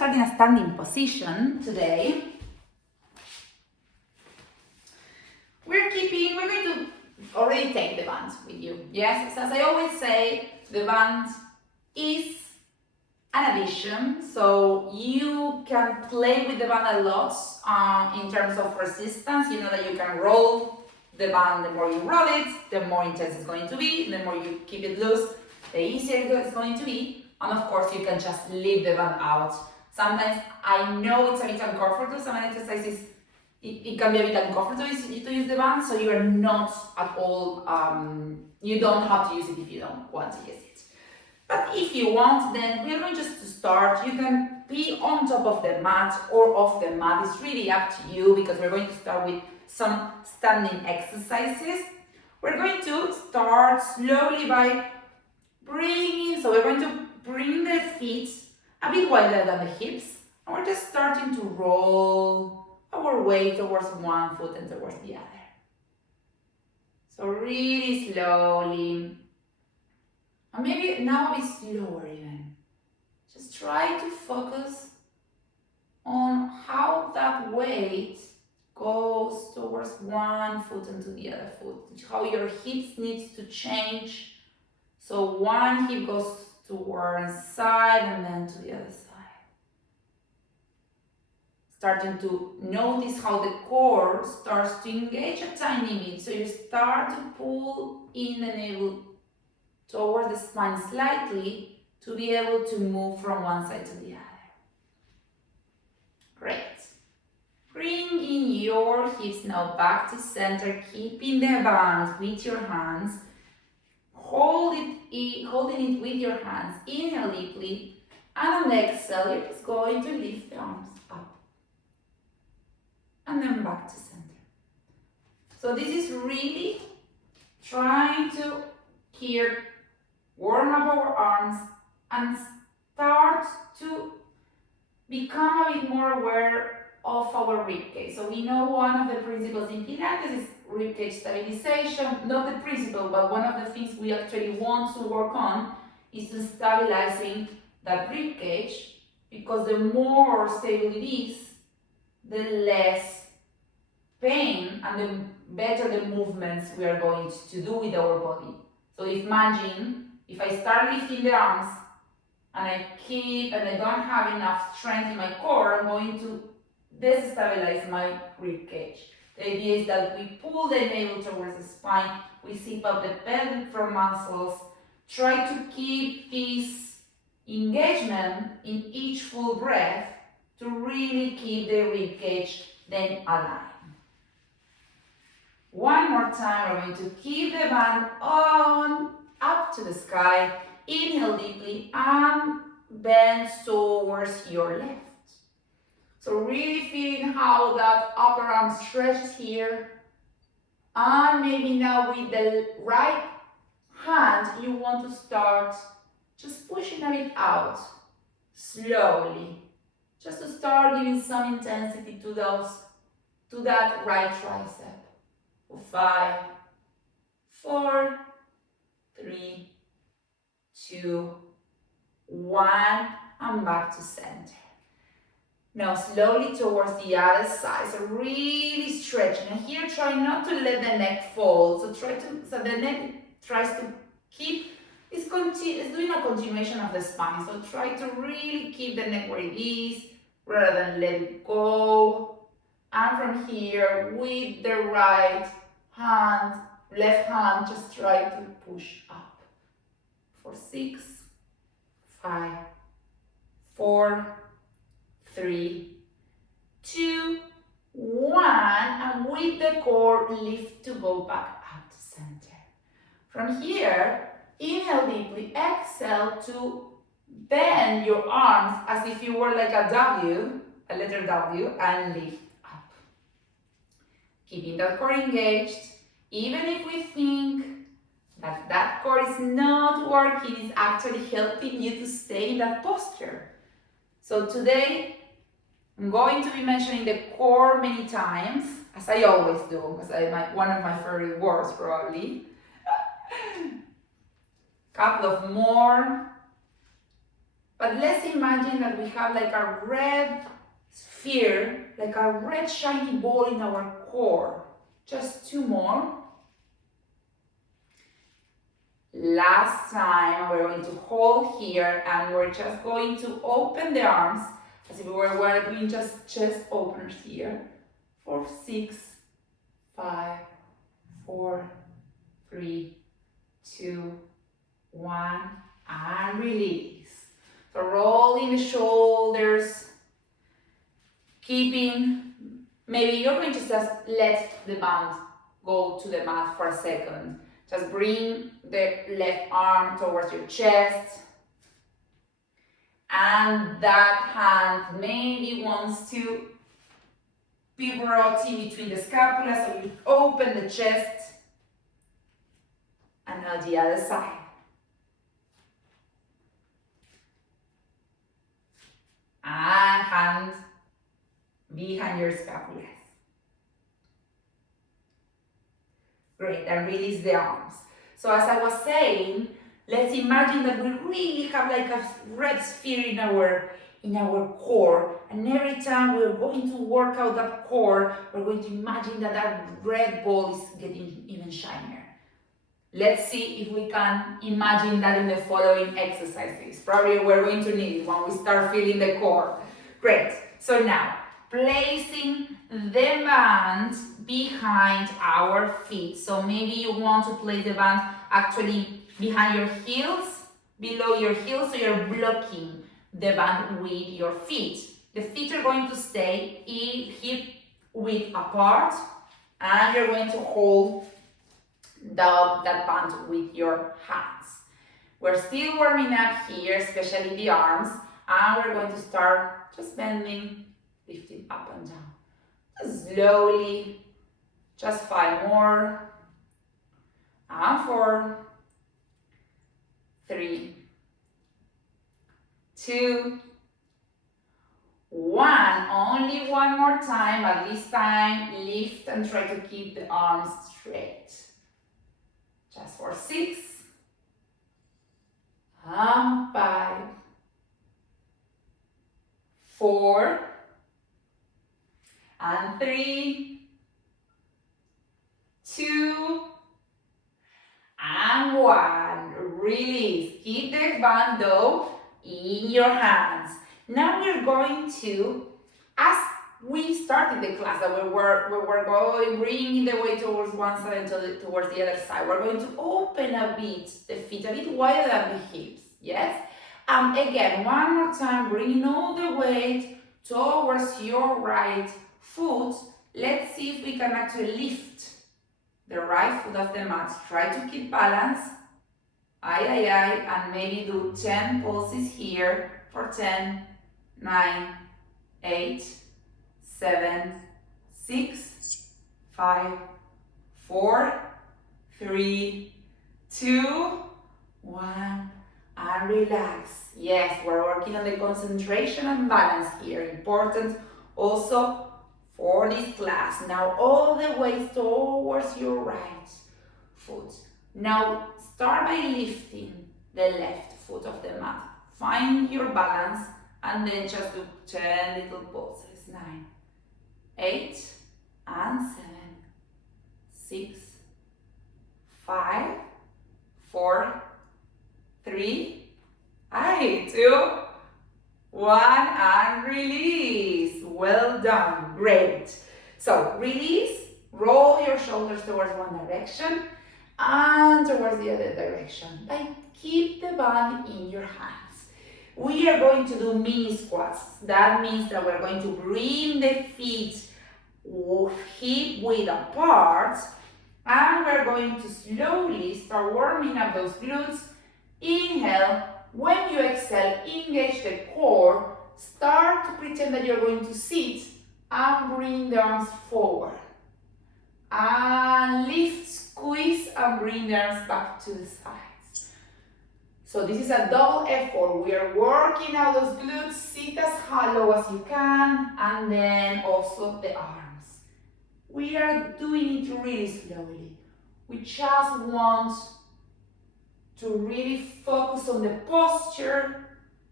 start in a standing position today. We're going to already take the band with you. Yes, as I always say, the band is an addition, so you can play with the band a lot in terms of resistance. You know that you can roll the band. The more you roll it, the more intense it's going to be. The more you keep it loose, the easier it's going to be. And of course, you can just leave the band out. Sometimes I know it's a bit uncomfortable. Some exercises it can be a bit uncomfortable to use the band, so you are not at all. You don't have to use it if you don't want to use it. But if you want, then we're going just to start. You can be on top of the mat or off the mat. It's really up to you because we're going to start with some standing exercises. We're going to start slowly by bringing, so we're going to bring the feet a bit wider than the hips, and we're just starting to roll our way towards one foot and towards the other. So really slowly, and maybe now a bit slower even. Just try to focus on how that weight goes towards one foot and to the other foot, how your hips need to change. So one hip goes to one side and then to the other side. Starting to notice how the core starts to engage a tiny bit. So you start to pull in the navel towards the spine slightly to be able to move from one side to the other. Great. Bringing your hips now back to center, keeping the band with your hands. Holding it with your hands. Inhale deeply, and on the exhale, you're just going to lift the arms up. And then back to center. So this is really trying to here warm up our arms and start to become a bit more aware of our ribcage. So we know one of the principles in Pilates is ribcage stabilization. Not the principle, but one of the things we actually want to work on is to stabilizing that ribcage, because the more stable it is, the less pain and the better the movements we are going to do with our body. So imagine if I start lifting the arms and I don't have enough strength in my core, I'm going to destabilize my rib cage. The idea is that we pull the navel towards the spine, we zip up the pelvic floor muscles, try to keep this engagement in each full breath to really keep the rib cage then aligned. One more time, we're going to keep the band on up to the sky. Inhale deeply and bend towards your left. So really feeling how that upper arm stretches here. And maybe now with the right hand, you want to start just pushing a bit out slowly. Just to start giving some intensity to that right tricep. 5, 4, 3, 2, 1, and back to center. Now slowly towards the other side, so really stretching. And here try not to let the neck fall. So the neck tries to keep, it's doing a continuation of the spine. So try to really keep the neck where it is, rather than let it go. And from here, with the left hand, just try to push up. For 6, 5, 4, 3, 2, 1, and with the core, lift to go back up to center. From here, inhale deeply, exhale to bend your arms as if you were like a letter W, and lift up. Keeping that core engaged, even if we think that core is not working, it's actually helping you to stay in that posture. So today, I'm going to be mentioning the core many times, as I always do, because one of my favorite words probably. Couple of more But let's imagine that we have like a red sphere, like a red shiny ball in our core. Just 2 more. Last time, we're going to hold here and we're just going to open the arms as if we were doing just chest openers here. For 6, 5, 4, 3, 2, 1, and release. So rolling the shoulders, keeping, maybe you're going to just let the band go to the mat for a second. Just bring the left arm towards your chest. And that hand maybe wants to be brought in between the scapula, so you open the chest. And now the other side. And hand behind your scapulas. Great, and release the arms. So as I was saying, let's imagine that we really have like a red sphere in our core, and every time we're going to work out that core, we're going to imagine that that red ball is getting even shinier. Let's see if we can imagine that in the following exercises. Probably we're going to need it when we start feeling the core. Great. So now, placing the band behind our feet. So maybe you want to place the band actually behind your heels, below your heels, so you're blocking the band with your feet. The feet are going to stay hip width apart, and you're going to hold that band with your hands. We're still warming up here, especially the arms, and we're going to start just bending, lifting up and down. Just slowly, just 5 more, and 4, 3, 2, 1. Only one more time, but this time lift and try to keep the arms straight. Just for 6, and 5, 4, and 3, 2, and 1. Release. Keep the band though in your hands. Now we're going to, as we started the class, that we were going, bringing the weight towards one side and towards the other side. We're going to open a bit the feet, a bit wider than the hips, yes? Again, one more time, bringing all the weight towards your right foot. Let's see if we can actually lift the right foot off the mat. Try to keep balance. And maybe do 10 pulses here for 10, 9, 8, 7, 6, 5, 4, 3, 2, 1, and relax. Yes, we're working on the concentration and balance here. Important also for this class. Now all the way towards your right foot. Now start by lifting the left foot off the mat. Find your balance and then just do 10 little pulses. 9, 8, and 7, 6, 5, 4, 3, 2, 1, and release. Well done. Great. So release, roll your shoulders towards one direction and towards the other direction. Keep the band in your hands. We are going to do mini squats. That means that we're going to bring the feet hip width apart, and we're going to slowly start warming up those glutes. Inhale. When you exhale, engage the core. Start to pretend that you're going to sit and bring the arms forward. And lift, squeeze, and bring the arms back to the sides. So this is a double effort. We are working out those glutes. Sit as hollow as you can, and then also the arms. We are doing it really slowly. We just want to really focus on the posture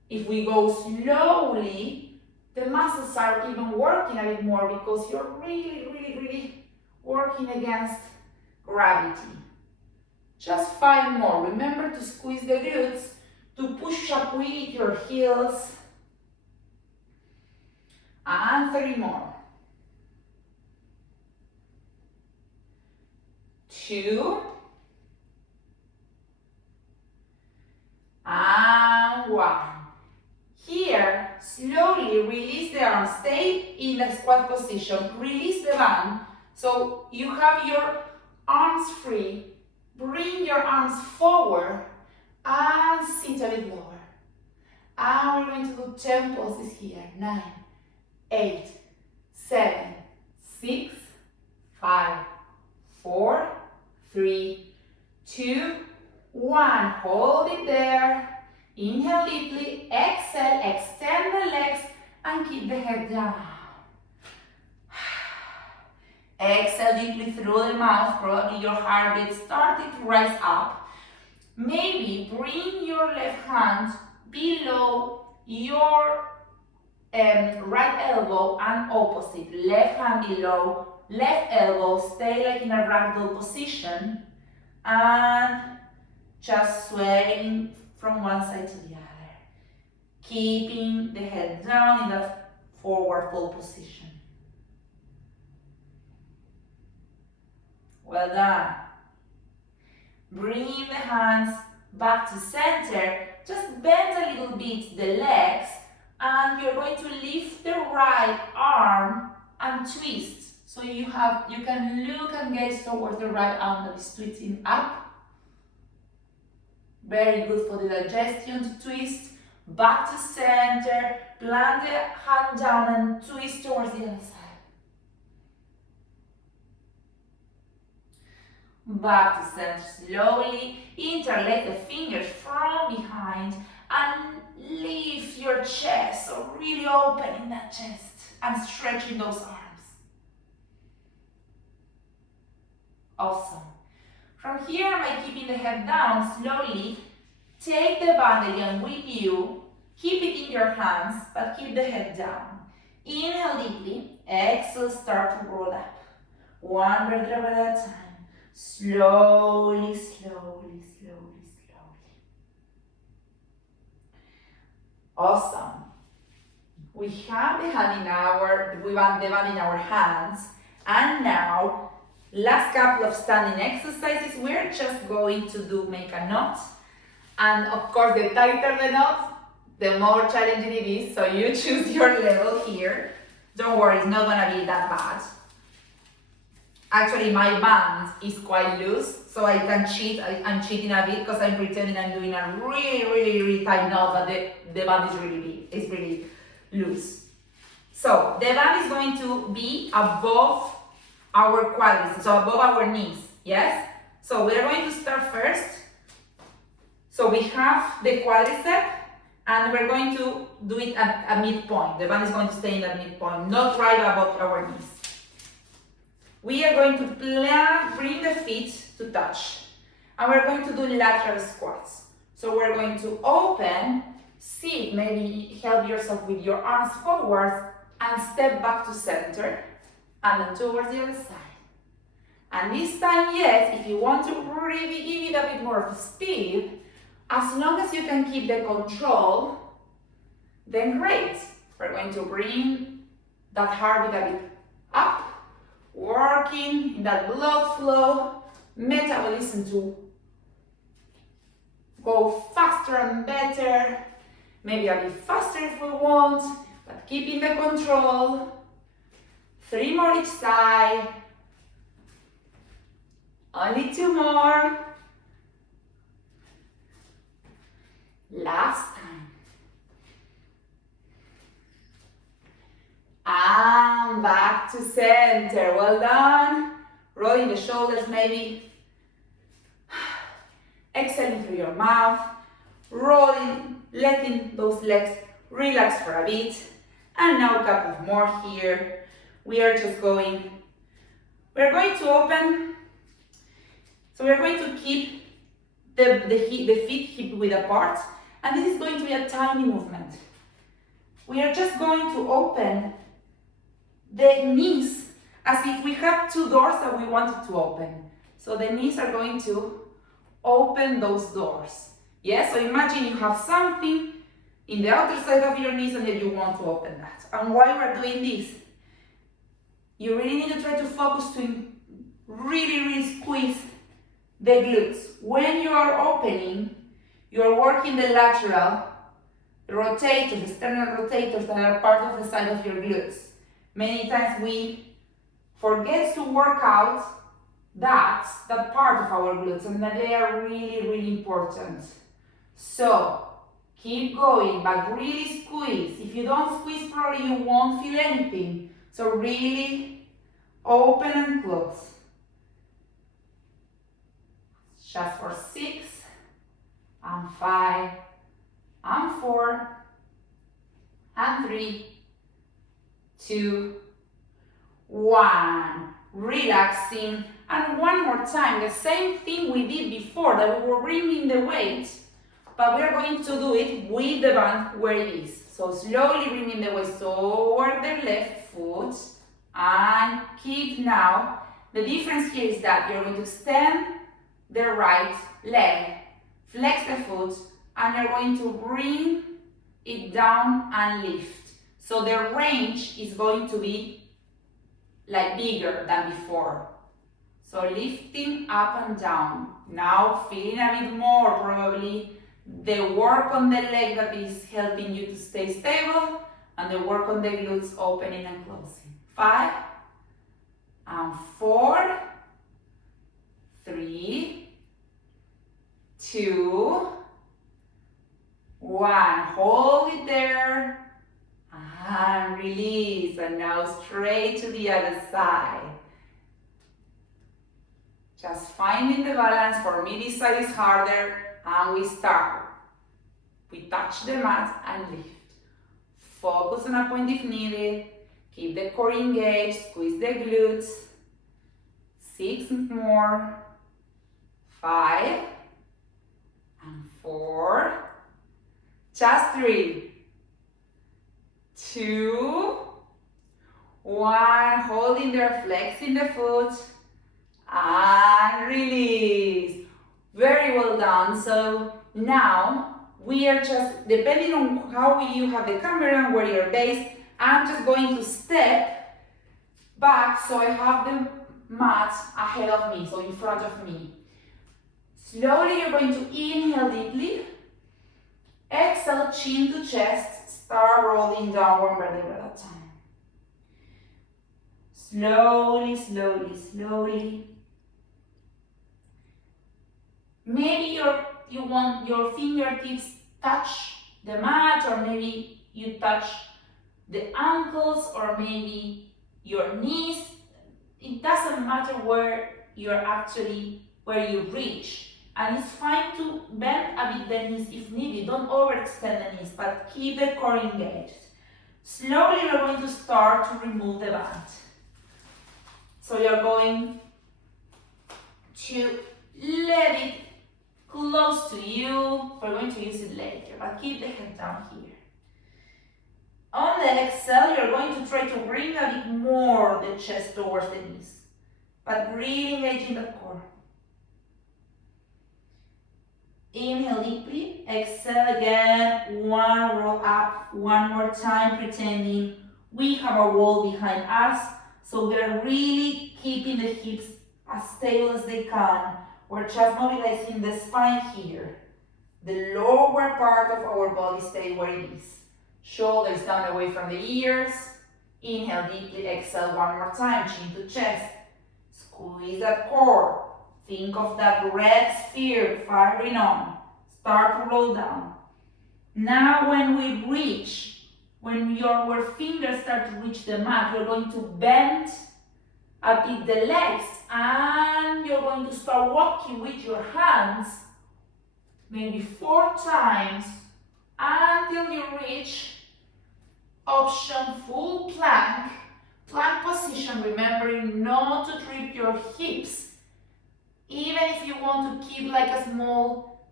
If we go slowly, the muscles are even working a bit more because you're really working against gravity. Just 5 more. Remember to squeeze the glutes, to push up with your heels. And 3 more. 2. And 1. Here, slowly release the arms. Stay in the squat position. Release the band. So you have your arms free. Bring your arms forward and sit a bit lower. And we're going to do 10 poses here. 9, 8, 7, 6, 5, 4, 3, 2, 1. Hold it there. Inhale deeply. Exhale. Extend the legs and keep the head down. Exhale deeply through the mouth. Probably your heartbeat started to rise up. Maybe bring your left hand below your right elbow and opposite. Left hand below, left elbow. Stay like in a ragdoll position and just swaying from one side to the other. Keeping the head down in that forward fold position. Well done. Bring the hands back to center. Just bend a little bit the legs and you're going to lift the right arm and twist. So you can look and gaze towards the right arm that is twisting up. Very good for the digestion to twist. Back to center. Plant the hand down and twist towards the other side. Back to center slowly. Interlace the fingers from behind and lift your chest. So really opening that chest and stretching those arms. Awesome. From here, by keeping the head down, slowly take the band again with you. Keep it in your hands, but keep the head down. Inhale deeply. Exhale, start to roll up. One vertebra at a time. Slowly, slowly, slowly, slowly. Awesome. We have the band in our hands, and now, last couple of standing exercises. We're just going to make a knot, and of course, the tighter the knot, the more challenging it is. So you choose your level here. Don't worry, it's not gonna be that bad. Actually, my band is quite loose, so I can cheat. I'm cheating a bit because I'm pretending I'm doing a really tight knot, but the band is really big. It's really loose. So the band is going to be above our quadriceps, so above our knees. Yes. So we're going to start first. So we have the quadricep, and we're going to do it at a midpoint. The band is going to stay in that midpoint, not right above our knees. We are going to bring the feet to touch, and we're going to do lateral squats. So we're going to open, sit, maybe help yourself with your arms forward, and step back to center, and then towards the other side. And this time, yes, if you want to really give it a bit more of speed, as long as you can keep the control, then great. We're going to bring that heartbeat a bit up, working in that blood flow, metabolism to go faster and better, maybe a bit faster if we want, but keeping the control. 3 more each side. Only 2 more. Last time. And back to center. Well done. Rolling the shoulders maybe. Exhaling through your mouth. Rolling, letting those legs relax for a bit. And now a couple of more here. We are just going, we're going to open. So we're going to keep the feet hip width apart. And this is going to be a tiny movement. We are just going to open the knees as if we have two doors that we wanted to open. So the knees are going to open those doors. Yes, so imagine you have something in the outer side of your knees and then you want to open that. And while we're doing this, you really need to try to focus to really squeeze the glutes. When you are opening, you are working the lateral rotators, external rotators that are part of the side of your glutes. Many times we forget to work out that part of our glutes, and that they are really important. So keep going, but really squeeze. If you don't squeeze properly, you won't feel anything. So really open and close. Just for 6 and 5 and 4 and 3, 2, 1. Relaxing. And one more time, the same thing we did before, that we were bringing the weight, but we are going to do it with the band where it is. So slowly bringing the weight toward the left foot, and keep now. The difference here is that you're going to extend the right leg, flex the foot, and you're going to bring it down and lift. So the range is going to be like bigger than before. So lifting up and down. Now feeling a bit more probably the work on the leg that is helping you to stay stable, and the work on the glutes opening and closing. 5 and 4, 3, 2, 1. Hold it there and release. And now straight to the other side. Just finding the balance. For me, this side is harder, and we start. We touch the mat and lift. Focus on a point if needed. Keep the core engaged. Squeeze the glutes. 6 more. 5 and 4. Just 3, 2, 1. Holding there, flexing the foot. And release. Very well done. So now we are just, depending on how you have the camera and where you're based, I'm just going to step back so I have the mat ahead of me, so in front of me. Slowly you're going to inhale deeply. Exhale, chin to chest. Start rolling down one vertebra at a time. Slowly. Maybe you want your fingertips touch the mat, or maybe you touch the ankles, or maybe your knees. It doesn't matter where you reach. And it's fine to bend a bit the knees if needed. Don't overextend the knees, but keep the core engaged. Slowly you're going to start to remove the band. So you're going to let it close to you. We're going to use it later, but keep the head down here. On the exhale, you're going to try to bring a bit more the chest towards the knees, but really engaging the core. Inhale deeply, exhale again, one roll up, one more time, pretending we have a wall behind us, so we're really keeping the hips as stable as they can. We're just mobilizing the spine here. The lower part of our body stays where it is. Shoulders down away from the ears. Inhale deeply, exhale one more time, chin to chest. Squeeze that core. Think of that red sphere firing on. Start to roll down. Now when we reach, when your fingers start to reach the mat, you're going to bend a bit the legs, and you're going to start walking with your hands, maybe 4 times, until you reach option full plank. Plank position, remembering not to trip your hips. Even if you want to keep like a small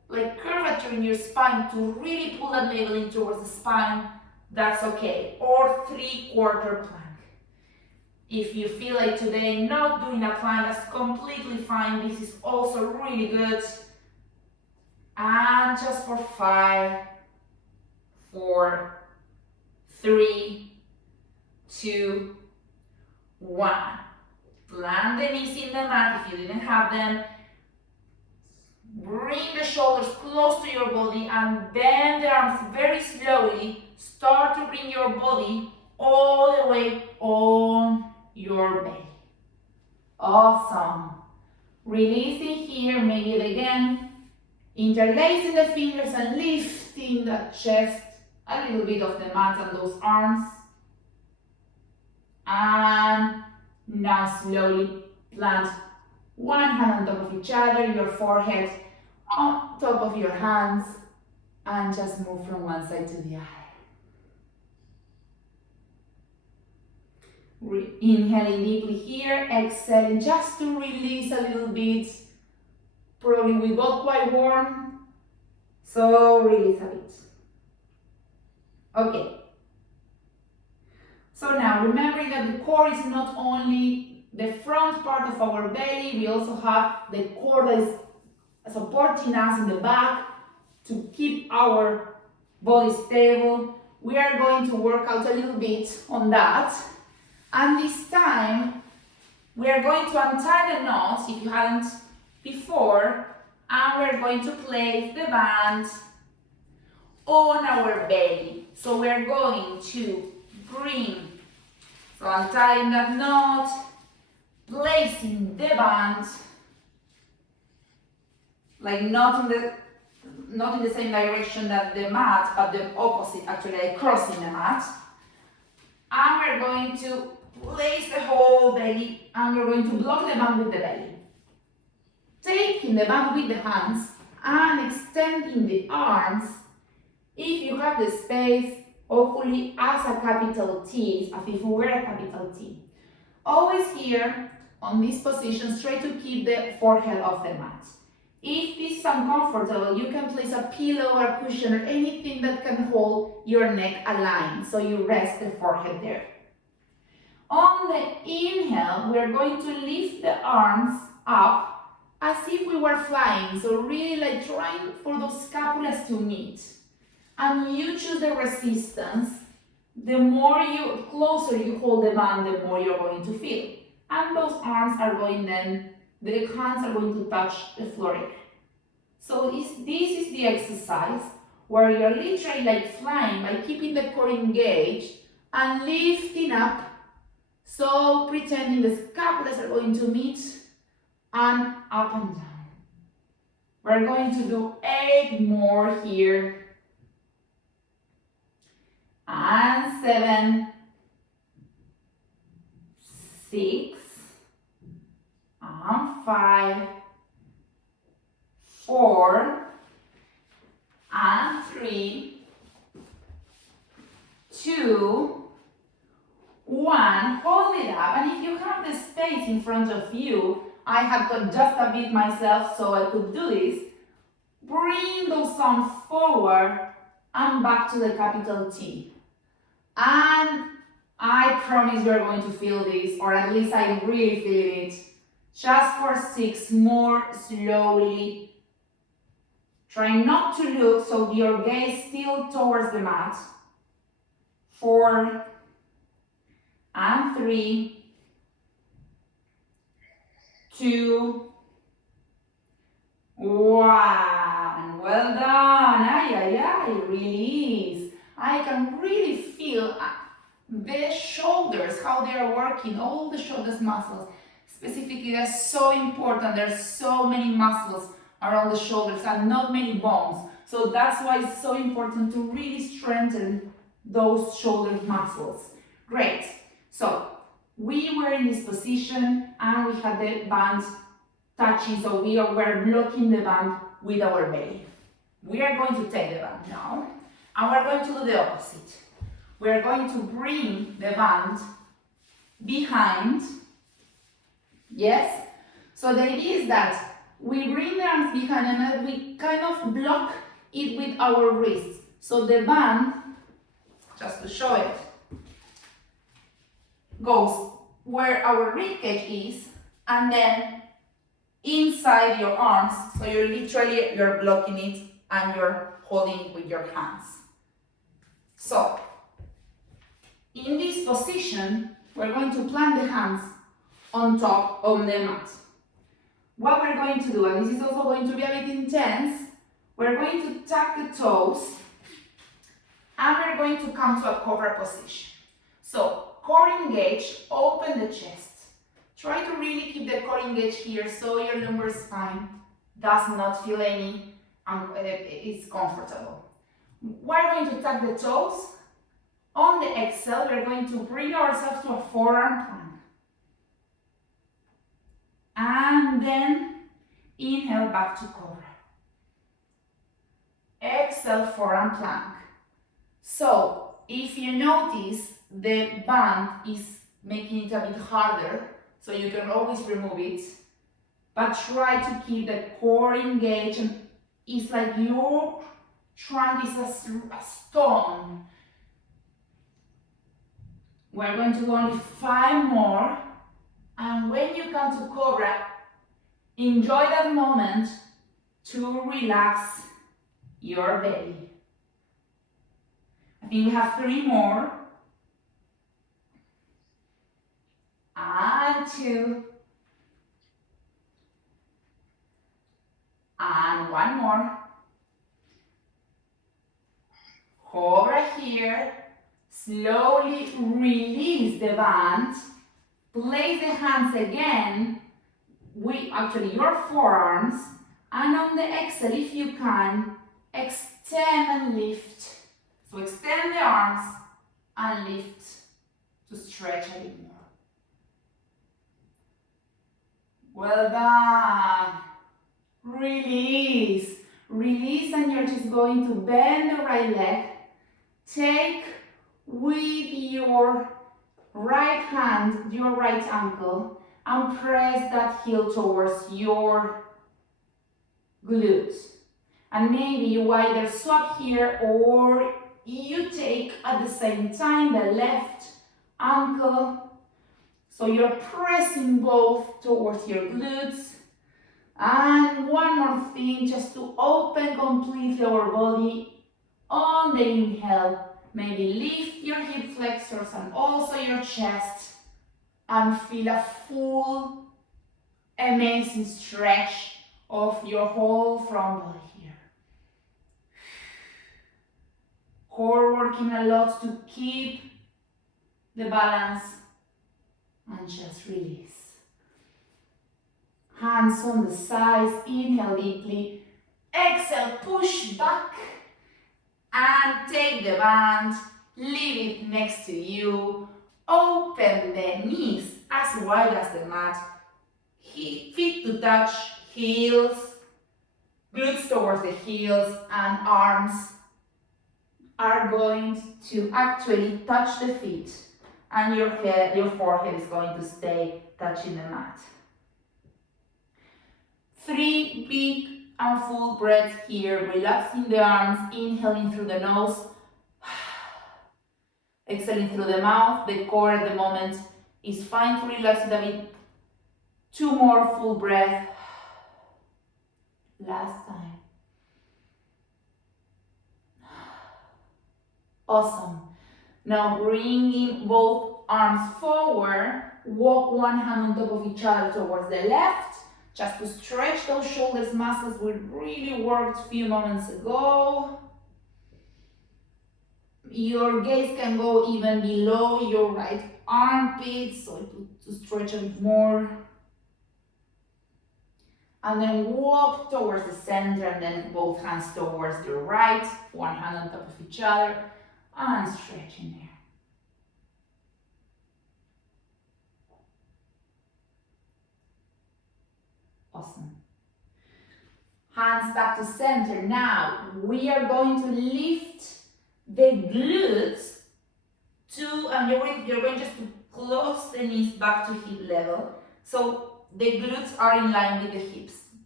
like curvature in your spine to really pull that navel in towards the spine, that's okay. Or 3/4 plank. If you feel like today not doing a plank, that's completely fine. This is also really good. And just for 5, 4, 3, 2, 1. Plant the knees in the mat if you didn't have them. Bring the shoulders close to your body and bend the arms very slowly. Start to bring your body all the way on your belly. Awesome. Releasing here, make it again. Interlacing the fingers and lifting the chest, a little bit of the mat and those arms. And now slowly plant one hand on top of each other, your forehead on top of your hands, and just move from one side to the other. Inhaling deeply here, exhaling just to release a little bit. Probably we got quite warm, so release a bit. Okay. So now remembering that the core is not only the front part of our belly, we also have the core that is supporting us in the back to keep our body stable. We are going to work out a little bit on that. And this time, we are going to untie the knots, if you hadn't before, and we're going to place the band on our belly. So we're going to bring, so untying that knot, placing the band, like not in the same direction that the mat, but the opposite, actually like crossing the mat. And we're going to place the whole belly, and we're going to block the band with the belly. Taking the band with the hands and extending the arms, if you have the space, hopefully as a capital T, as if we were a capital T. Always here, on this position, try to keep the forehead off the mat. If this is uncomfortable, you can place a pillow or a cushion or anything that can hold your neck aligned, so you rest the forehead there. On the inhale, we are going to lift the arms up as if we were flying, so really like trying for those scapulas to meet. And you choose the resistance. The more closer you hold the band, the more you're going to feel. And those arms are going then, the hands are going to touch the floor. So this is the exercise where you're literally like flying by keeping the core engaged and lifting up. So pretending the scapulas are going to meet and up and down. We're going to do 8 more here. And 7, 6, and 5, 4, and 3, 2, 1. Hold it up, and if you have the space in front of you, I have got just a bit myself so I could do this. Bring those arms forward and back to the capital T. And I promise you're going to feel this, or at least I really feel it. Just for 6 more, slowly. Try not to look, so your gaze still towards the mat. 4, and 3, 2, 1. Well done. Ay, ay, ay. Release. I can really feel the shoulders, how they are working, all the shoulders muscles. Specifically, they're so important. There's so many muscles around the shoulders and not many bones. So that's why it's so important to really strengthen those shoulder muscles. Great. So we were in this position and we had the band touching, so we were blocking the band with our belly. We are going to take the band now, and we're going to do the opposite. We're going to bring the band behind. Yes? So the idea is that we bring the arms behind and then we kind of block it with our wrists. So the band, just to show it, goes where our rib cage is and then inside your arms. So you're blocking it and you're holding it with your hands. So in this position, we're going to plant the hands on top of the mat. What we're going to do, and this is also going to be a bit intense, we're going to tuck the toes and we're going to come to a cobra position. So core engaged, open the chest. Try to really keep the core engaged here so your lumbar spine does not feel any, it's comfortable. We're going to tuck the toes. On the exhale, we're going to bring ourselves to a forearm plank. And then inhale back to cobra. Exhale, forearm plank. So if you notice, the band is making it a bit harder, so you can always remove it, but try to keep the core engaged. And it's like your trunk is a stone. We're going to go only 5 more, and when you come to cobra, enjoy that moment to relax your belly. I think we have 3 more. And 2. And 1 more. Cobra here. Slowly release the band. Place the hands again with your forearms. And on the exhale, if you can, extend and lift. So extend the arms and lift to stretch a bit more. Well done. Release. Release, and you're just going to bend the right leg. Take with your right hand, your right ankle, and press that heel towards your glutes. And maybe you either swap here or you take at the same time the left ankle. So you're pressing both towards your glutes. And one more thing, just to open completely our body on the inhale. Maybe lift your hip flexors and also your chest and feel a full, amazing stretch of your whole front body here. Core working a lot to keep the balance and just release. Hands on the sides, inhale deeply, exhale, push back and take the band, leave it next to you, open the knees as wide as the mat, feet to touch, heels, glutes towards the heels, and arms are going to actually touch the feet, and your head, your forehead is going to stay touching the mat. 3 big and full breaths here, relaxing the arms, inhaling through the nose, exhaling through the mouth. The core at the moment is fine to relax it a bit. 2 more full breaths. Last time. Awesome. Now bringing both arms forward, walk one hand on top of each other towards the left, just to stretch those shoulders muscles we really worked a few moments ago. Your gaze can go even below your right armpit, so to stretch a bit more. And then walk towards the center, and then both hands towards the right, one hand on top of each other, and stretch in there. Awesome. Hands back to center. Now we are going to lift the glutes to, and you're going just to close the knees back to hip level. So the glutes are in line with the hips.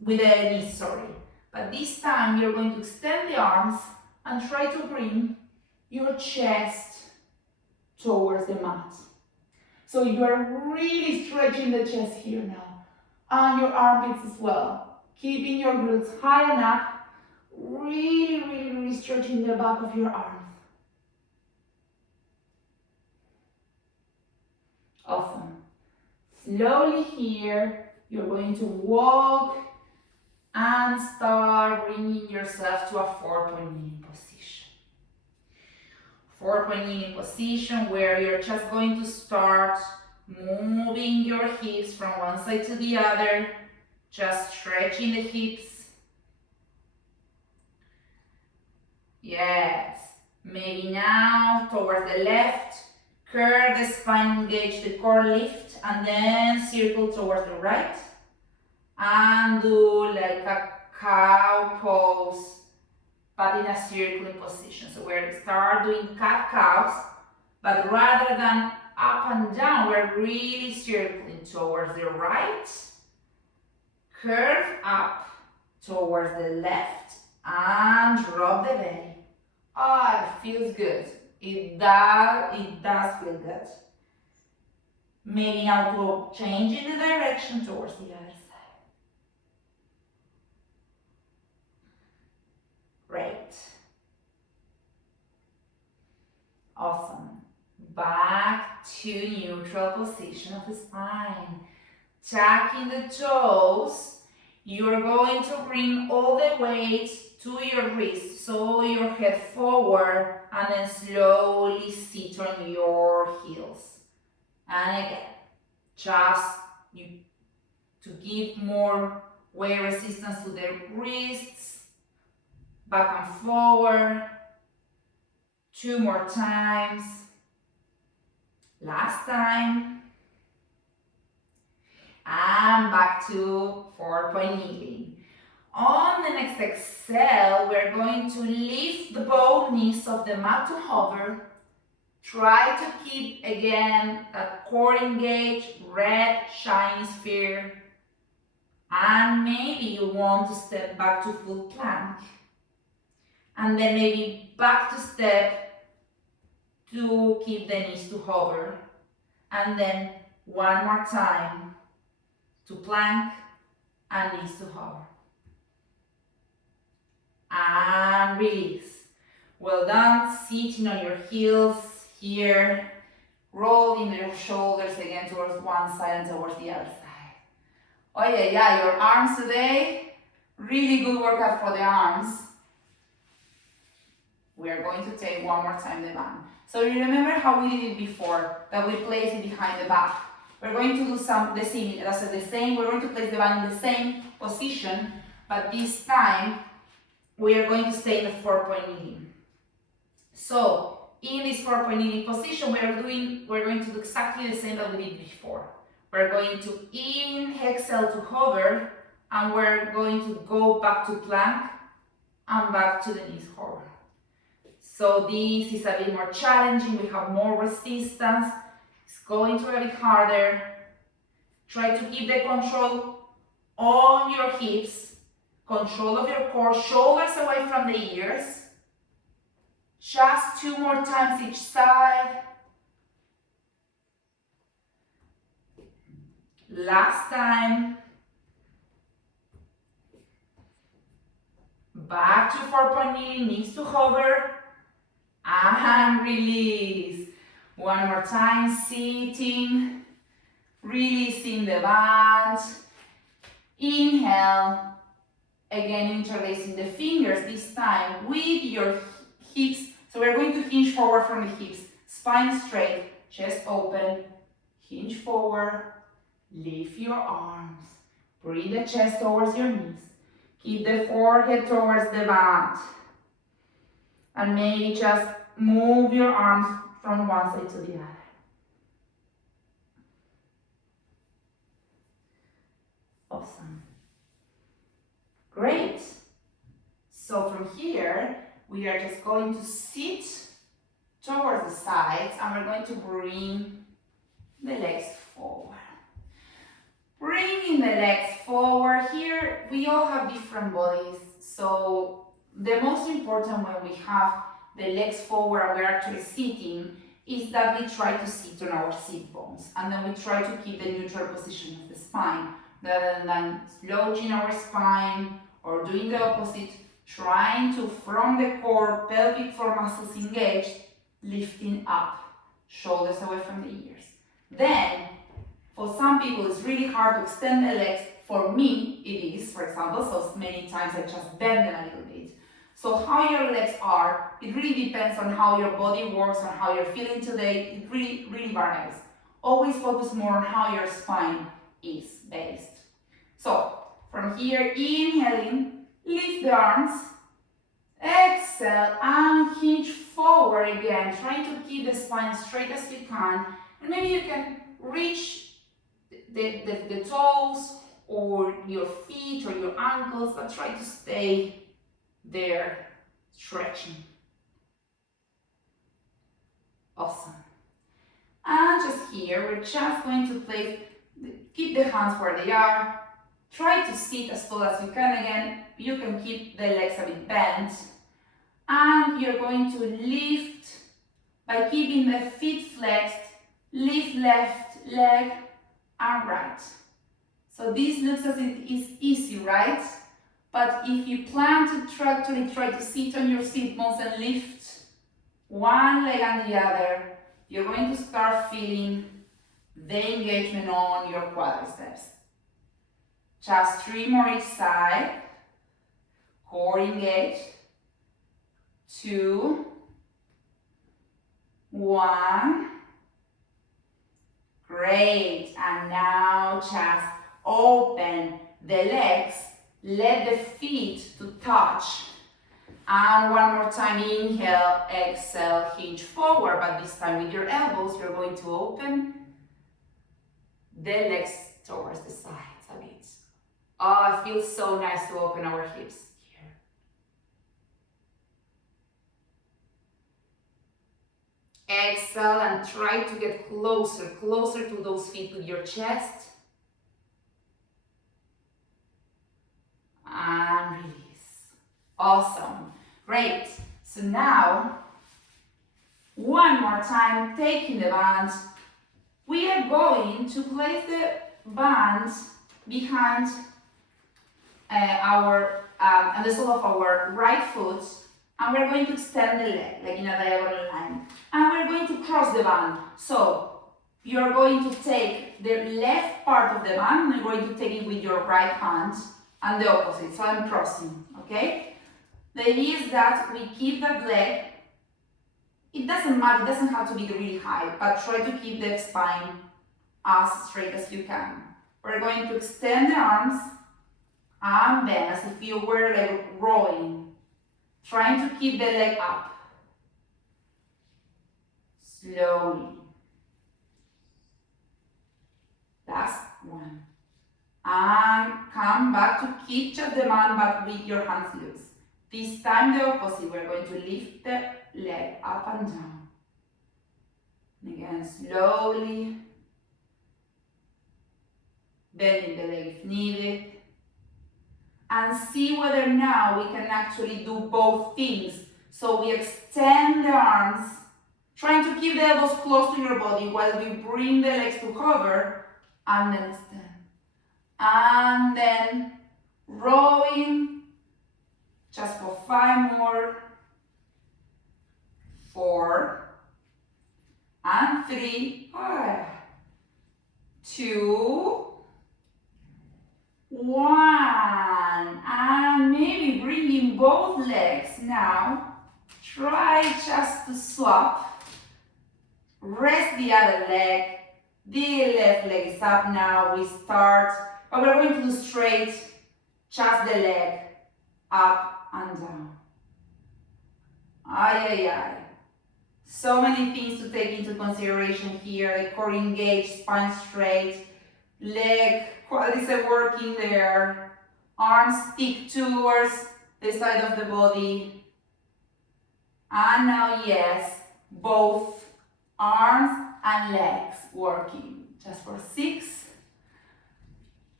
with the knees, sorry. But this time you're going to extend the arms and try to bring your chest towards the mat. So you are really stretching the chest here now, and your armpits as well. Keeping your glutes high and up, really stretching the back of your arms. Awesome. Slowly here, you're going to walk and start bringing yourself to a 4-point kneeling position. 4-point kneeling position where you're just going to start moving your hips from one side to the other, just stretching the hips. Yes. Maybe now towards the left, curve the spine, engage the core, lift, and then circle towards the right. And do like a cow pose, but in a circling position. So we're start doing cat-cows, but rather than up and down, we're really circling towards the right, curve up towards the left, and drop the belly. Ah, it feels good. It does feel good. Maybe now to change in the direction towards the other side. Great. Awesome. Back to neutral position of the spine. Tucking the toes. You're going to bring all the weight to your wrist, so your head forward, and then slowly sit on your heels. And again, just to give more weight resistance to the wrists. Back and forward. 2 more times. Last time. And back to 4-point kneeling. On the next exhale, we're going to lift the both knees of the mat to hover. Try to keep again that core engaged, red shiny sphere. And maybe you want to step back to full plank. And then maybe back to step to keep the knees to hover. And then one more time to plank and knees to hover. And release. Well done. Sitting on your heels here. Rolling your shoulders again towards one side and towards the other side. Oh yeah, your arms today. Really good workout for the arms. We are going to take one more time the band. So you remember how we did it before, that we place it behind the back. We're going to do the same. We're going to place the band in the same position, but this time we are going to stay in the 4-point kneeling. So in this 4-point kneeling position, we're going to do exactly the same that we did before. We're going to exhale to hover, and we're going to go back to plank and back to the knees hover. So this is a bit more challenging, we have more resistance, it's going to be a bit harder. Try to keep the control on your hips, control of your core, shoulders away from the ears. Just 2 more times each side. Last time. Back to 4-point kneeling, knees to hover. And release. One more time, sitting, releasing the band. Inhale, again interlacing the fingers, this time with your hips. So we're going to hinge forward from the hips, spine straight, chest open, hinge forward, lift your arms, bring the chest towards your knees, keep the forehead towards the band. And maybe just move your arms from one side to the other. Awesome. Great. So from here, we are just going to sit towards the sides and we're going to bring the legs forward. Bringing the legs forward. Here, we all have different bodies. So the most important when we have the legs forward and we're actually sitting is that we try to sit on our sit bones. And then we try to keep the neutral position of the spine, rather than slouching our spine or doing the opposite, trying to, from the core, pelvic floor muscles engaged, lifting up, shoulders away from the ears. Then, for some people, it's really hard to extend the legs. For me, it is, for example, so many times I just bend them a little bit. So how your legs are, it really depends on how your body works, on how you're feeling today. It really, really varies. Always focus more on how your spine is based. So, from here, inhaling, lift the arms, exhale, and hinge forward again, trying to keep the spine straight as you can. And maybe you can reach the toes or your feet or your ankles, but try to stay there, stretching. Awesome. And just here, we're just going to place, keep the hands where they are. Try to sit as tall as you can again. You can keep the legs a bit bent. And you're going to lift by keeping the feet flexed. Lift left leg and right. So this looks as if it is easy, right? But if you plan to actually try to sit on your sit bones and lift one leg and the other, you're going to start feeling the engagement on your quadriceps. Just 3 more each side. Core engaged. 2, 1. Great. And now just open the legs. Let the feet to touch. And one more time, inhale, exhale, hinge forward, but this time with your elbows, you're going to open the legs towards the sides a bit. Oh, it feels so nice to open our hips here. Exhale and try to get closer to those feet with your chest. And release. Awesome. Great. So now, one more time, taking the bands. We are going to place the bands behind on the sole of our right foot, and we're going to extend the leg, like in a diagonal line. And we're going to cross the band. So you're going to take the left part of the band, and you're going to take it with your right hand, and the opposite. So I'm crossing, okay? The idea is that we keep that leg. It doesn't matter, it doesn't have to be really high, but try to keep the spine as straight as you can. We're going to extend the arms and bend as if you were like rowing, trying to keep the leg up. Slowly. Last one. And come back to keep just the band, but with your hands loose. This time the opposite, we're going to lift the leg up and down. And again, slowly. Bending the leg if needed. And see whether now we can actually do both things. So we extend the arms, trying to keep the elbows close to your body while we bring the legs to cover, and then extend. And then rowing, just for 5 more. 4, and 3, 2, 1, and maybe bringing both legs now. Try just to swap. Rest the other leg. The left leg is up now. We start, but we're going to do straight, just the leg, up and down. Ay, ay, ay. So many things to take into consideration here. The core engaged, spine straight, leg, quadriceps working there, arms stick towards the side of the body. And now, yes, both arms and legs working. Just for 6,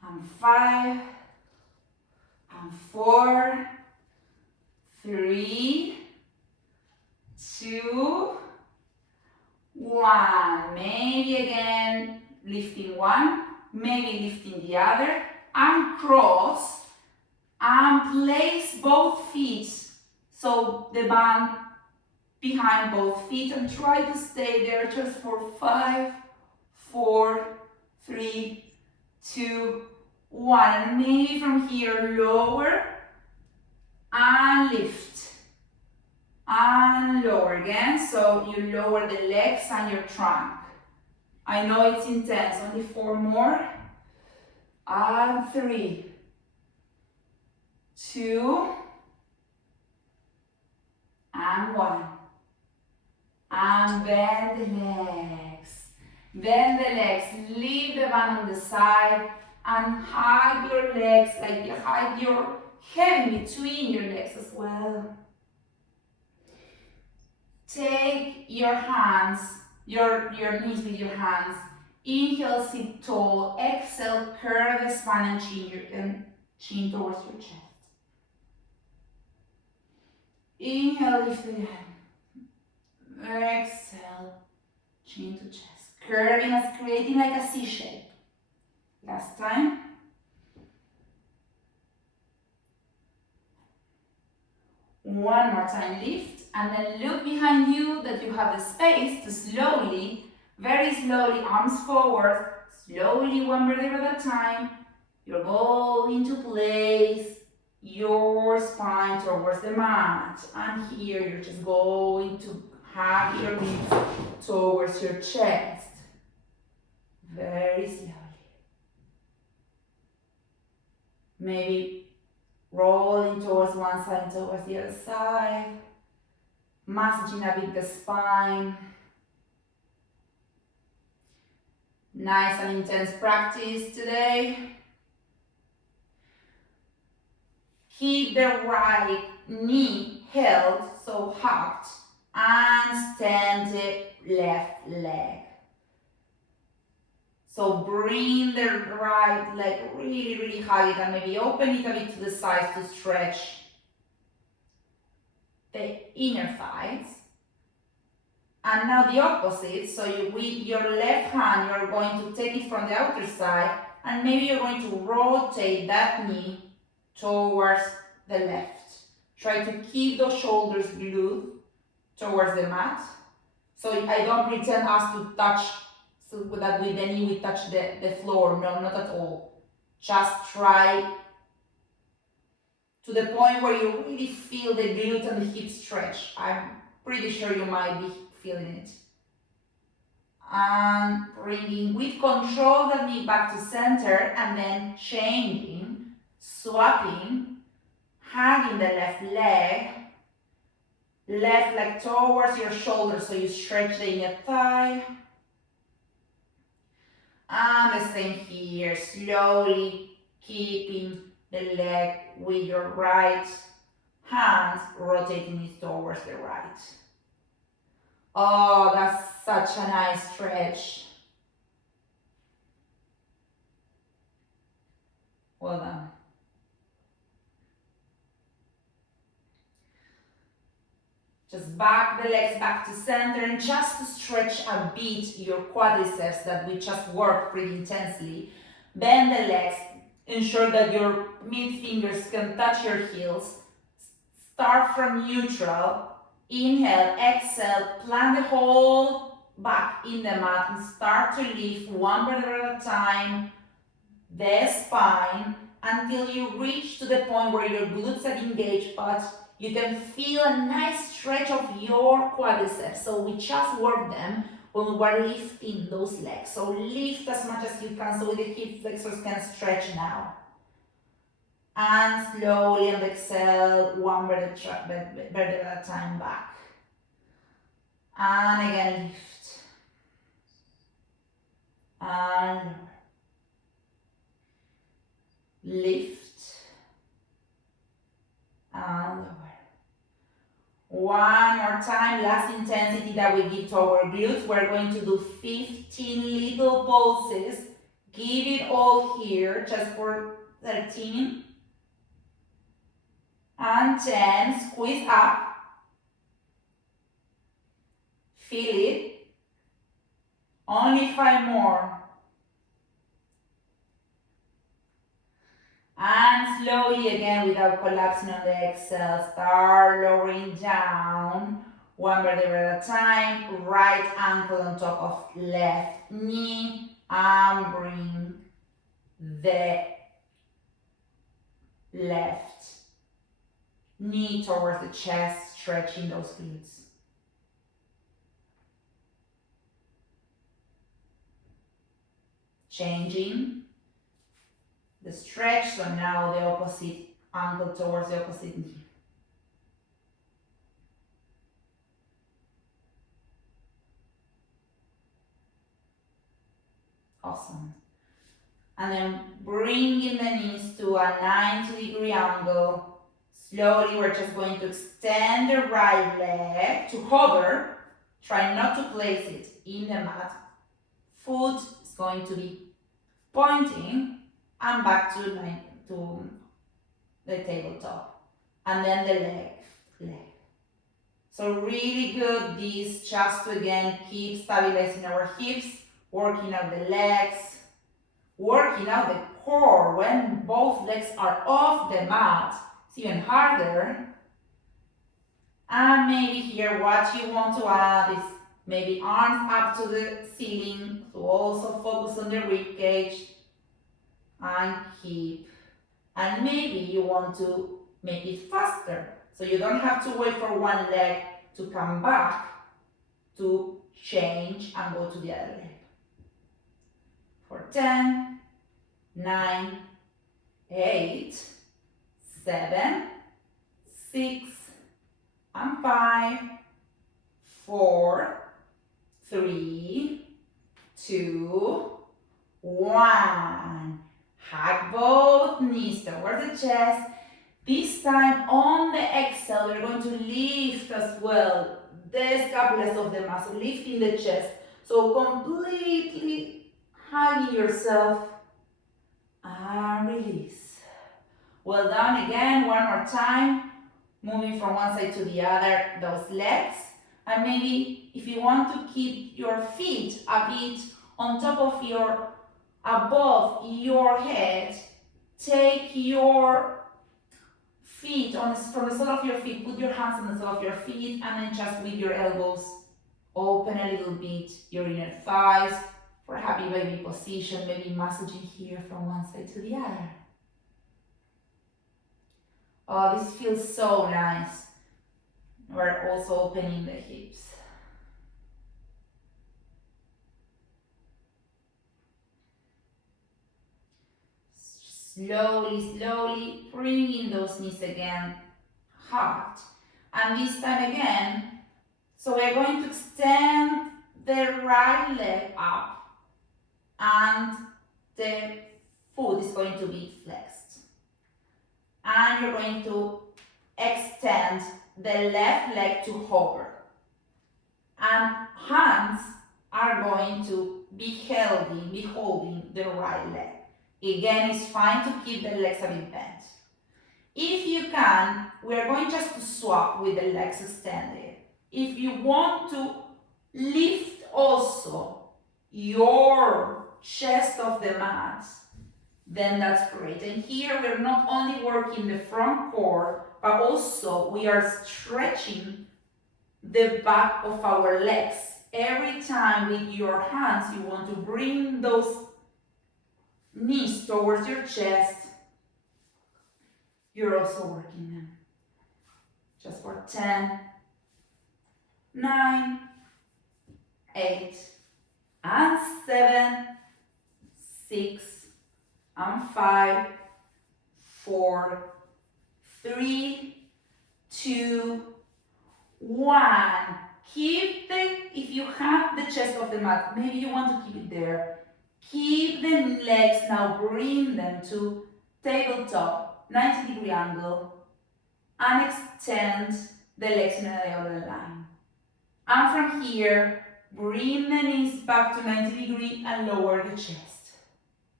and 5, and 4, 3, 2, 1. Maybe again lifting one, maybe lifting the other, and cross, and place both feet so the band behind both feet, and try to stay there just for 5, 4, 3, 2, 1. And maybe from here lower and lift and lower again. So you lower the legs and your trunk. I know it's intense. Only 4 more. And 3, 2, and 1. And bend the legs. Bend the legs. Leave the band on the side and hug your legs, like you hug your head in between your legs as well. Take your hands, your knees with your hands. Inhale, sit tall. Exhale, curve the spine and chin towards your chest. Inhale, lift the head. Exhale, chin to chest. Curving as creating like a C shape. Last time. One more time, lift, and then look behind you that you have the space to slowly, very slowly, arms forward, slowly, one vertebra at a time. You're going to place your spine towards the mat, and here you're just going to have your knees towards your chest. Very slowly. Maybe rolling towards one side and towards the other side. Massaging a bit the spine. Nice and intense practice today. Keep the right knee held, so hugged, and stand the left leg. So bring the right leg really, really high and maybe open it a bit to the sides to stretch the inner thighs. And now the opposite, so with your left hand, you're going to take it from the outer side, and maybe you're going to rotate that knee towards the left. Try to keep those shoulders glued towards the mat. So I don't pretend us to touch, so that with the knee we touch the floor. No, not at all. Just try to the point where you really feel the glute and the hip stretch. I'm pretty sure you might be feeling it. And bringing with control the knee back to center, and then changing, swapping, hugging the left leg towards your shoulder, so you stretch the inner thigh. And the same here, slowly keeping the leg with your right hand, rotating it towards the right. Oh, that's such a nice stretch. Well done. Just back the legs back to center, and just to stretch a bit your quadriceps that we just worked pretty intensely. Bend the legs, ensure that your mid fingers can touch your heels. Start from neutral. Inhale, exhale, plant the whole back in the mat and start to lift one vertebra at a time, the spine, until you reach to the point where your glutes are engaged, but you can feel a nice stretch of your quadriceps. So we just work them when we were lifting those legs. So lift as much as you can so the hip flexors can stretch now. And slowly on the exhale, one vertebra at a time back. And again, lift. And lower. Lift. And lower. One more time, last intensity that we give to our glutes. We're going to do 15 little pulses, Give it all here, just for 13. And 10, squeeze up. Feel it. Only 5 more. And slowly again, without collapsing on the exhale, start lowering down. 1 vertebra at a time. Right ankle on top of left knee. And bring the left knee towards the chest, stretching those glutes. Changing the stretch, so now the opposite ankle towards the opposite knee. Awesome. And then bringing the knees to a 90-degree angle. Slowly, we're just going to extend the right leg to hover. Try not to place it in the mat. Foot is going to be pointing and back to the tabletop. And then the leg. So really good, this just to again keep stabilizing our hips, working out the legs, working out the core. When both legs are off the mat, it's even harder. And maybe here what you want to add is maybe arms up to the ceiling to also focus on the rib cage and keep. And maybe you want to make it faster, so you don't have to wait for one leg to come back to change and go to the other leg. For 10, 9, 8, 7, 6, and 5, 4, 3, 2, 1. Hug both knees towards the chest. This time on the exhale, we're going to lift as well the scapulas of the muscle, lifting the chest. So completely hugging yourself and release. Well done again, one more time. Moving from one side to the other, those legs. And maybe if you want to keep your feet a bit on top of above your head, take your feet from the sole of your feet, put your hands on the sole of your feet, and then just with your elbows, open a little bit your inner thighs for a happy baby position, maybe massaging here from one side to the other. Oh, this feels so nice. We're also opening the hips. Slowly bringing those knees again hard. And this time again, so we're going to extend the right leg up and the foot is going to be flexed. And you're going to extend the left leg to hover. And hands are going to be holding the right leg. Again, it's fine to keep the legs a bit bent. If you can, we are going just to swap with the legs extended. If you want to lift also your chest off the mat, then that's great. And here we're not only working the front core, but also we are stretching the back of our legs. Every time with your hands, you want to bring those knees towards your chest. You're also working them. Just for 10, 9, 8, and 7, 6, and 5, 4, 3, 2, 1. If you have the chest off the mat, maybe you want to keep it there. Keep the legs now, bring them to tabletop, 90-degree angle, and extend the legs in a diagonal line. And from here, bring the knees back to 90 degree and lower the chest.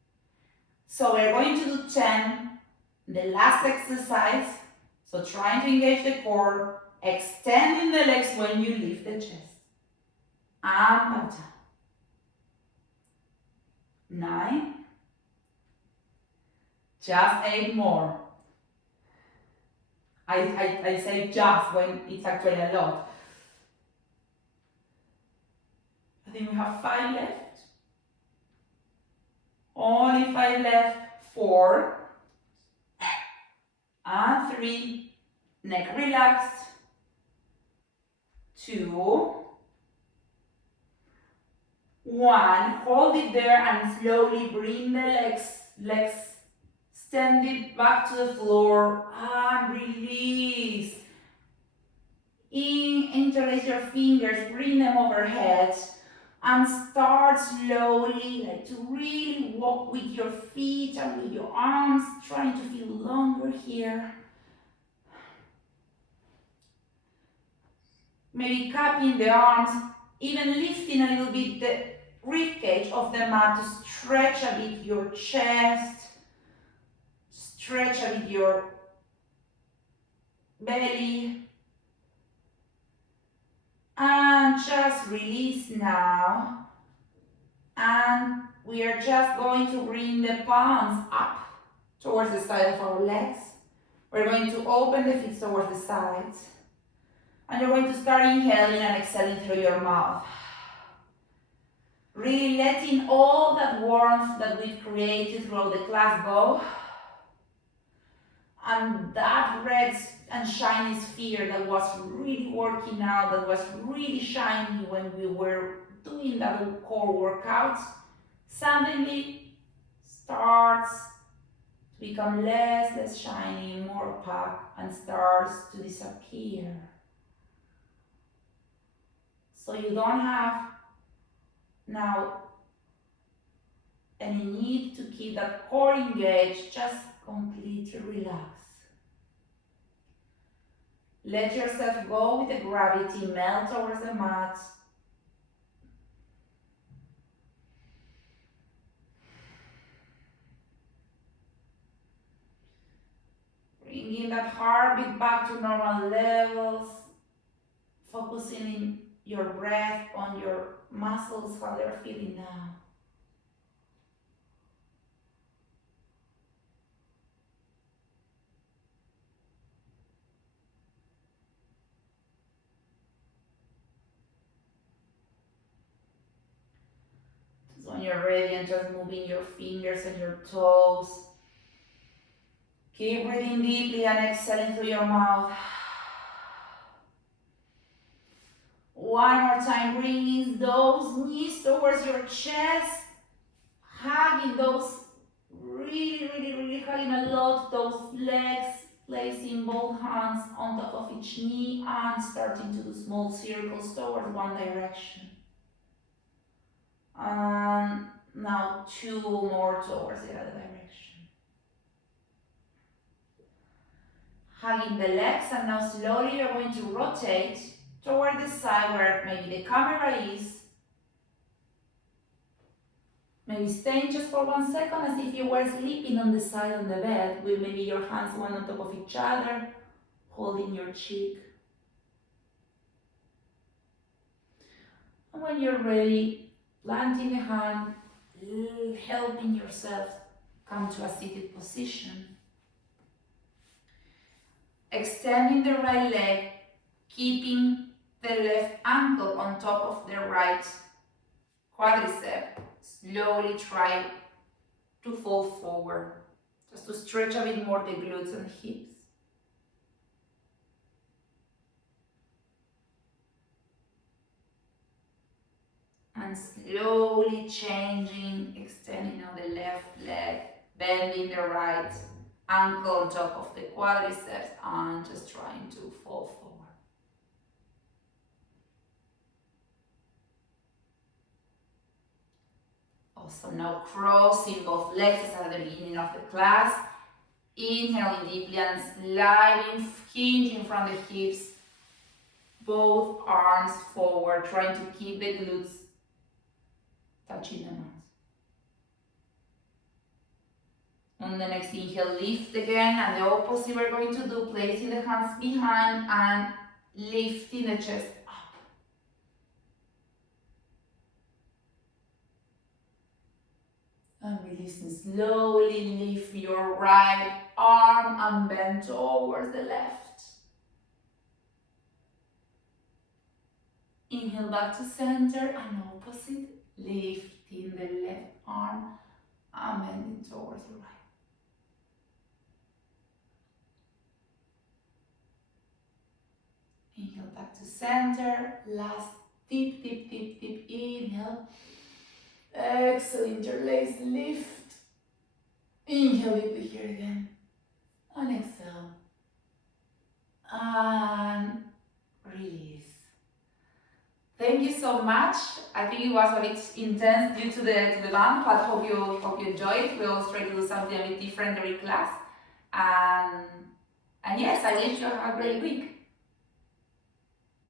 So we're going to do 10, the last exercise. So trying to engage the core, extending the legs when you lift the chest. And back down. 9. Just 8 more. I say just when it's actually a lot. I think we have 5 left. Only 5 left. 4. And 3. Neck relaxed. 2. 1. Hold it there and slowly bring the legs extend it back to the floor and release. Interlace your fingers, bring them overhead and start slowly to really walk with your feet and with your arms, trying to feel longer here. Maybe cupping the arms, even lifting a little bit the rib cage of the mat to stretch a bit your chest, stretch a bit your belly. And just release now. And we are just going to bring the palms up towards the side of our legs. We're going to open the feet towards the sides. And you're going to start inhaling and exhaling through your mouth. Really letting all that warmth that we've created throughout the class go. And that red and shiny sphere that was really working out, that was really shiny when we were doing that core workout, suddenly starts to become less shiny, more opaque, and starts to disappear. So you don't have now any need to keep that core engaged, just completely relax. Let yourself go with the gravity, melt towards the mat. Bringing that heartbeat back to normal levels, focusing in your breath on your muscles, how they're feeling now. So when you're ready, and just moving your fingers and your toes. Keep breathing deeply and exhaling through your mouth. One more time, bringing those knees towards your chest, hugging those, really hugging a lot those legs, placing both hands on top of each knee and starting to do small circles towards one direction. And now 2 more towards the other direction. Hugging the legs, and now slowly you're going to rotate toward the side where maybe the camera is. Maybe staying just for 1 second as if you were sleeping on the side of the bed with maybe your hands one on top of each other, holding your cheek. And when you're ready, planting the hand, helping yourself come to a seated position. Extending the right leg, keeping the left ankle on top of the right quadricep. Slowly try to fold forward, just to stretch a bit more the glutes and hips. And slowly changing, extending on the left leg, bending the right ankle on top of the quadriceps and just trying to fold forward. Also now crossing both legs as at the beginning of the class. Inhaling deeply and sliding, hinging from the hips. Both arms forward, trying to keep the glutes touching the mat. On the next inhale, lift again, and the opposite we're going to do, placing the hands behind and lifting the chest up. And releasing slowly, lift your right arm and bend towards the left. Inhale back to center and opposite, lifting the left arm and bending towards the right. Inhale back to center, last deep, deep, deep, deep inhale. Exhale, interlace, lift. Inhale deeply here again. And exhale. And release. Thank you so much. I think it was a bit intense due to the band, but hope you enjoyed. We'll try to do something a bit different every class. And yes, I wish you have a great week.